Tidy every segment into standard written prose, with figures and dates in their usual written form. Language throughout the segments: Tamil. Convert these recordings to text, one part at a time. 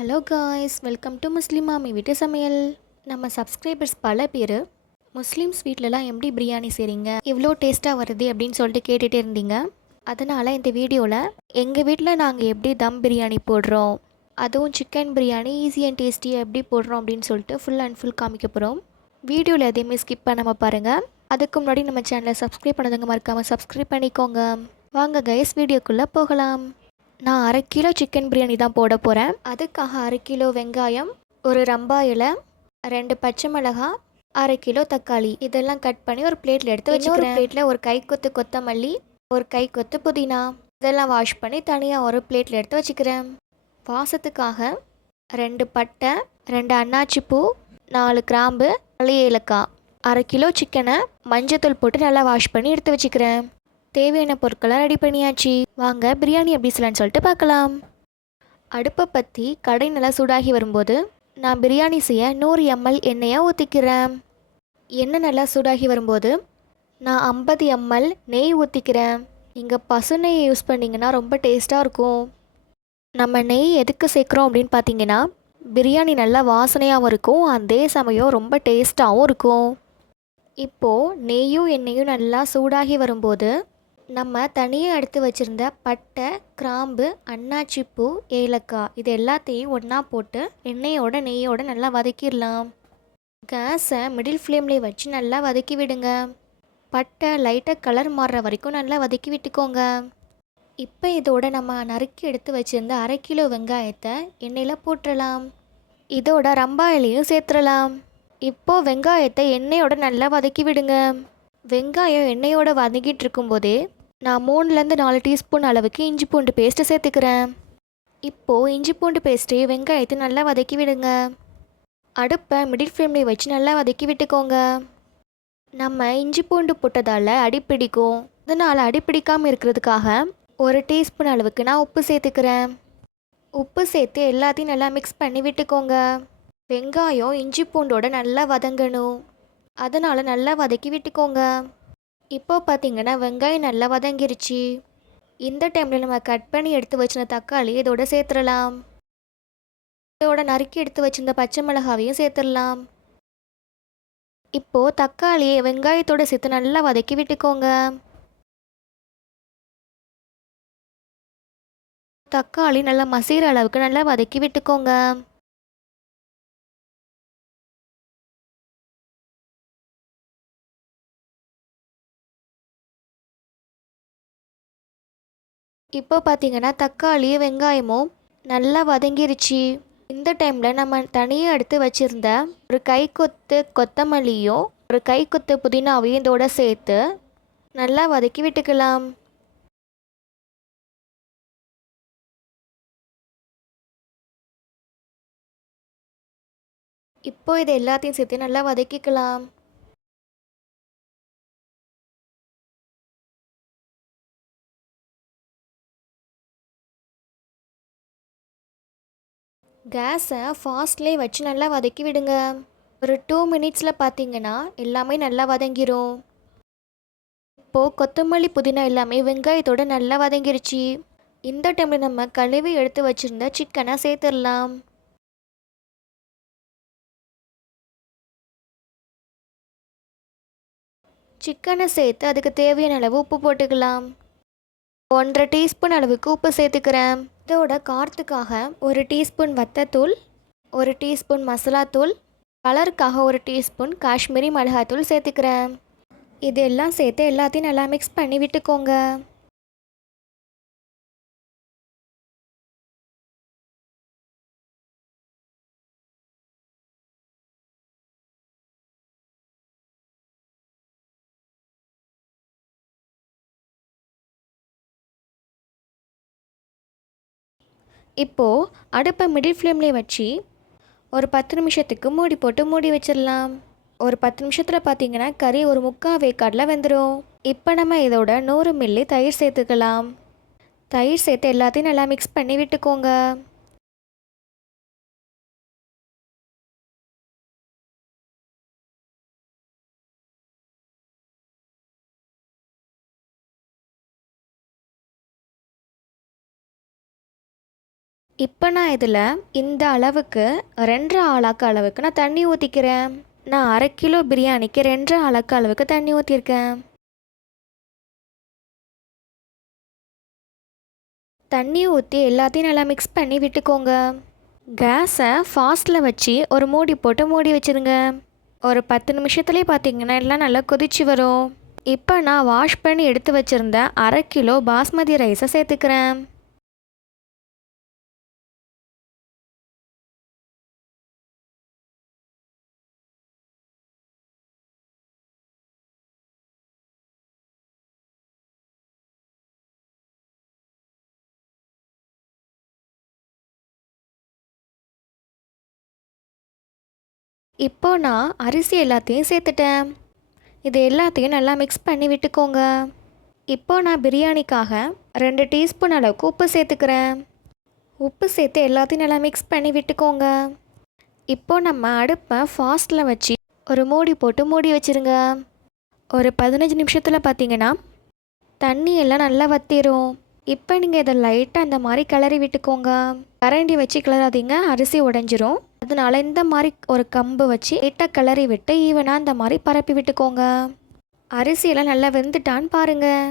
ஹலோ காய்ஸ், வெல்கம் டு முஸ்லிம் மாமி வீட்டு சமையல். நம்ம சப்ஸ்கிரைபர்ஸ் பல பேர் முஸ்லீம்ஸ் வீட்டிலலாம் எப்படி பிரியாணி செய்கிறீங்க, இவ்வளோ டேஸ்ட்டாக வருது அப்படின்னு சொல்லிட்டு கேட்டுகிட்டே இருந்தீங்க. அதனால் இந்த வீடியோவில் எங்கள் வீட்டில் நாங்கள் எப்படி தம் பிரியாணி போடுறோம், அதுவும் chicken biryani easy and tasty எப்படி போடுறோம் அப்படின்னு சொல்லிட்டு ஃபுல் அண்ட் ஃபுல் காமிக்க போகிறோம். வீடியோவில் எதையுமே ஸ்கிப் பண்ணாமல் பாருங்கள். அதுக்கு முன்னாடி நம்ம சேனலை சப்ஸ்கிரைப் பண்ணதுங்க மறக்காமல் சப்ஸ்கிரைப் பண்ணிக்கோங்க. வாங்க கைஸ், வீடியோக்குள்ளே போகலாம். நான் 1/2 கிலோ சிக்கன் பிரியாணி தான் போட போகிறேன். அதுக்காக 1/2 கிலோ வெங்காயம், ஒரு ரம்பா இலை, 2 பச்சை மிளகாய், 1/2 கிலோ தக்காளி இதெல்லாம் கட் பண்ணி ஒரு பிளேட்டில் எடுத்து வச்சுக்கிறேன். பிளேட்டில் ஒரு கைக்கொத்து கொத்தமல்லி, ஒரு கைக்கொத்து புதினா இதெல்லாம் வாஷ் பண்ணி தனியாக ஒரு பிளேட்டில் எடுத்து வச்சுக்கிறேன். வாசத்துக்காக 2 பட்டை, 2 அன்னாச்சி பூ, 4 கிராம்பு, 4 ஏலக்காய், 1/2 கிலோ சிக்கனை மஞ்சத்தூள் போட்டு நல்லா வாஷ் பண்ணி எடுத்து வச்சுக்கிறேன். தேவையான பொருட்கள்லாம் ரெடி பண்ணியாச்சு. வாங்க பிரியாணி எப்படி செய்யலான்னு சொல்லிட்டு பார்க்கலாம். அடுப்பை பற்றி கடை நல்லா சூடாகி வரும்போது நான் பிரியாணி செய்ய 100 ml எண்ணெயை ஊற்றிக்கிறேன். எண்ணெய் நல்லா சூடாகி வரும்போது நான் 50 ml நெய் ஊற்றிக்கிறேன். இங்கே பசு நெய் யூஸ் பண்ணிங்கன்னா ரொம்ப டேஸ்ட்டாக இருக்கும். நம்ம நெய் எதுக்கு சேர்க்குறோம் அப்படின்னு பார்த்தீங்கன்னா, பிரியாணி நல்லா வாசனையாகவும் இருக்கும், அதே சமயம் ரொம்ப டேஸ்ட்டாகவும் இருக்கும். இப்போது நெய்யும் எண்ணெயும் நல்லா சூடாகி வரும்போது நம்ம தனியாக எடுத்து வச்சுருந்த பட்டை, கிராம்பு, அன்னாச்சிப்பூ, ஏலக்காய் இது எல்லாத்தையும் ஒன்றா போட்டு எண்ணெயோட நெய்யோடு நல்லா வதக்கிடலாம். கேஸை மிடில் ஃப்ளேம்லேயே வச்சு நல்லா வதக்கி விடுங்க. பட்டை லைட்டாக கலர் மாறுற வரைக்கும் நல்லா வதக்கி விட்டுக்கோங்க. இப்போ இதோட நம்ம நறுக்கி எடுத்து வச்சுருந்த 1/2 கிலோ வெங்காயத்தை எண்ணெயில் போட்டுடலாம். இதோட ரம்பா இலையும் சேர்த்துடலாம். இப்போது வெங்காயத்தை எண்ணெயோட நல்லா வதக்கி விடுங்க. வெங்காயம் எண்ணெயோட வதக்கிட்டு இருக்கும்போதே நான் 3லேருந்து 4 டீஸ்பூன் அளவுக்கு இஞ்சி பூண்டு பேஸ்ட்டு சேர்த்துக்கிறேன். இப்போது இஞ்சி பூண்டு பேஸ்ட்டு வெங்காயத்தை நல்லா வதக்கி விடுங்க. அடுப்பை மிடில் ஃப்ளேம்லேயே வச்சு நல்லா வதக்கி விட்டுக்கோங்க. நம்ம இஞ்சி பூண்டு போட்டதால் அடிப்பிடிக்கும், அதனால் அடிப்பிடிக்காமல் இருக்கிறதுக்காக 1 டீஸ்பூன் அளவுக்கு நான் உப்பு சேர்த்துக்கிறேன். உப்பு சேர்த்து எல்லாத்தையும் நல்லா மிக்ஸ் பண்ணி விட்டுக்கோங்க. வெங்காயம் இஞ்சி பூண்டோட நல்லா வதங்கணும், அதனால் நல்லா வதக்கி விட்டுக்கோங்க. இப்போ பார்த்தீங்கன்னா வெங்காயம் நல்லா வதங்கிருச்சு. இந்த டைமில் நம்ம கட் பண்ணி எடுத்து வச்சிருந்த தக்காளி இதோட சேர்த்துடலாம். இதோட நறுக்கி எடுத்து வச்சிருந்த பச்சை மிளகாவையும் சேர்த்துடலாம். இப்போது தக்காளியை வெங்காயத்தோடு சேர்த்து நல்லா வதக்கி விட்டுக்கோங்க. தக்காளி நல்லா மசிகிற அளவுக்கு நல்லா வதக்கி விட்டுக்கோங்க. இப்போ பார்த்தீங்கன்னா தக்காளி வெங்காயமும் நல்லா வதங்கிருச்சு. இந்த டைமில் நம்ம தனியாக எடுத்து வச்சுருந்த ஒரு கைக்கொத்து கொத்தமல்லியும் ஒரு கைக்கொத்து புதினாவையும் இதோட சேர்த்து நல்லா வதக்கி விட்டுக்கலாம். இப்போ இதை எல்லாத்தையும் சேர்த்து நல்லா வதக்கிக்கலாம். கேஸை ஃபாஸ்ட்லேயே வச்சு நல்லா வதக்கி விடுங்க. ஒரு 2 மினிட்ஸில் பார்த்தீங்கன்னா எல்லாமே நல்லா வதங்கிரும். இப்போது கொத்தமல்லி புதினா எல்லாமே வெங்காயத்தோடு நல்லா வதங்கிருச்சு. இந்த டைமில் நம்ம கழுவி எடுத்து வச்சுருந்த சிக்கனை சேர்த்துடலாம். சிக்கனை சேர்த்து அதுக்கு தேவையான அளவு உப்பு போட்டுக்கலாம். 1/2 டீஸ்பூன் அளவுக்கு உப்பு சேர்த்துக்கிறேன். இதோட காரத்துக்காக 1 டீஸ்பூன் வத்தத்தூள், 1 டீஸ்பூன் மசாலாத்தூள், கலருக்காக 1 டீஸ்பூன் காஷ்மீரி மிளகாத்தூள் சேர்த்துக்கிறேன். இதெல்லாம் சேர்த்து எல்லாத்தையும் நல்லா மிக்ஸ் பண்ணி விட்டுக்கோங்க. இப்போது அடுப்பை மிடில் ஃப்ளேம்லேயே வச்சு ஒரு 10 நிமிஷத்துக்கு மூடி போட்டு மூடி வச்சிடலாம். ஒரு 10 நிமிஷத்தில் பார்த்தீங்கன்னா கறி ஒரு 3/4 வேக்காடில் வெந்துடும். இப்போ நம்ம இதோட 100 மில்லி தயிர் சேர்த்துக்கலாம். தயிர் சேர்த்து எல்லாத்தையும் நல்லா மிக்ஸ் பண்ணி விட்டுக்கோங்க. இப்போ நான் இதில் இந்த அளவுக்கு 2 ஆளாக்கு அளவுக்கு நான் தண்ணி ஊற்றிக்கிறேன். நான் 1/2 கிலோ பிரியாணிக்கு 2 ஆளாக்கு அளவுக்கு தண்ணி ஊற்றிருக்கேன். தண்ணி ஊற்றி எல்லாத்தையும் நல்லா மிக்ஸ் பண்ணி விட்டுக்கோங்க. கேஸை ஃபாஸ்ட்டில் வச்சு ஒரு மூடி போட்டு மூடி வச்சுருங்க. ஒரு 10 நிமிஷத்துலேயே பார்த்தீங்கன்னா எல்லாம் நல்லா கொதிச்சு வரும். இப்போ நான் வாஷ் பண்ணி எடுத்து வச்சுருந்த 1/2 கிலோ பாஸ்மதி ரைஸை சேர்த்துக்கிறேன். இப்போ நான் அரிசி எல்லாத்தையும் சேர்த்துட்டேன். இது எல்லாத்தையும் நல்லா மிக்ஸ் பண்ணி விட்டுக்கோங்க. இப்போ நான் பிரியாணிக்காக 2 டீஸ்பூன் அளவுக்கு உப்பு சேர்த்துக்கிறேன். உப்பு சேர்த்து எல்லாத்தையும் நல்லா மிக்ஸ் பண்ணி விட்டுக்கோங்க. இப்போ நம்ம அடுப்பை ஃபாஸ்ட்டில் வச்சு ஒரு மூடி போட்டு மூடி வச்சுருங்க. ஒரு 15 நிமிஷத்தில் பார்த்தீங்கன்னா தண்ணி எல்லாம் நல்லா வற்றிரும். இப்போ நீங்கள் இதை லைட்டாக இந்த மாதிரி கிளறி விட்டுக்கோங்க. கரண்டி வச்சு கிளறாதீங்க, அரிசி உடைஞ்சிரும். அதனால இந்த மாதிரி ஒரு கம்பு வச்சு லைட்டாக கிளறி விட்டு ஈவனாக இந்த மாதிரி பரப்பி விட்டுக்கோங்க. அரிசியெல்லாம் நல்லா வெந்துட்டான்னு பாருங்கள்.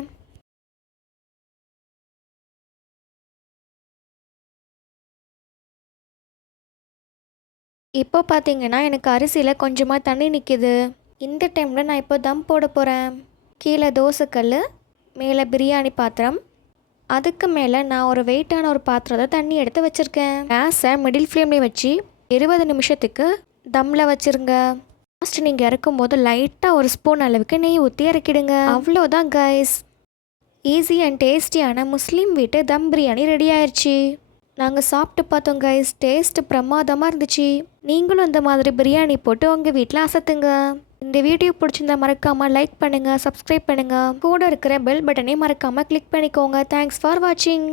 இப்போ பார்த்தீங்கன்னா எனக்கு அரிசியில் கொஞ்சமாக தண்ணி நிற்கிது. இந்த டைமில் நான் இப்போ தம் போட போகிறேன். கீழே தோசைக்கல், மேலே பிரியாணி பாத்திரம், அதுக்கு மேலே நான் ஒரு வெயிட்டான ஒரு பாத்திரத்தை தண்ணி எடுத்து வச்சுருக்கேன். கேஸை மிடில் ஃப்ளேம்லேயே வச்சு 20 நிமிஷத்துக்கு தம்மில் வச்சுருங்க. லாஸ்ட் நீங்கள் இறக்கும் போது லைட்டாக ஒரு ஸ்பூன் அளவுக்கு நெய் ஊற்றி இறக்கிடுங்க. அவ்வளோதான் கைஸ், ஈஸி அண்ட் டேஸ்டியான முஸ்லீம் வீட்டு தம் பிரியாணி ரெடி ஆயிடுச்சு. நாங்கள் சாப்பிட்டு பார்த்தோம் கைஸ், டேஸ்ட்டு பிரமாதமாக இருந்துச்சு. நீங்களும் இந்த மாதிரி பிரியாணி போட்டு உங்கள் வீட்டில் அசத்துங்க. இந்த வீடியோ பிடிச்சிருந்தா மறக்காமல் லைக் பண்ணுங்கள், சப்ஸ்கிரைப் பண்ணுங்கள், கூட இருக்கிற பெல் பட்டனை மறக்காமல் கிளிக் பண்ணிக்கோங்க. தேங்க்ஸ் ஃபார் வாட்சிங்.